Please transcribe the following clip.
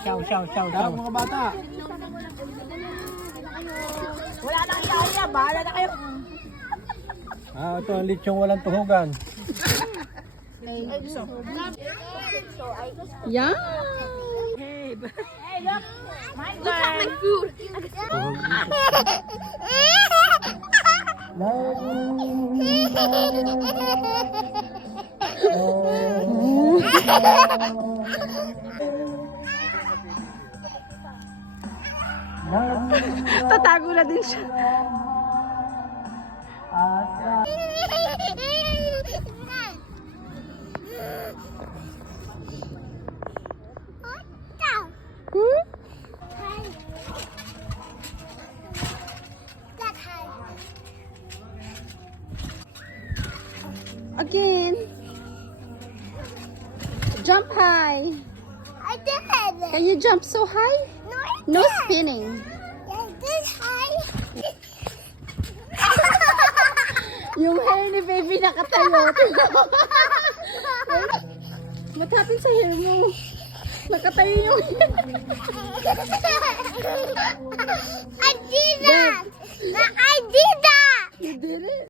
Tawag mga bata. Wala nang iya, bahala na kayo. Ito ang lechong walang tuhugan. Yeah. Hey, look. Look at my food. Tatago na din siya. Hmm? Again. Jump high. I did. Can you jump so high? No, I No did. spinning. I did high. Yung hair ni baby nakatayo. What happened sa hair mo? Nakatayo yung hair. I did that. I did that. You did it?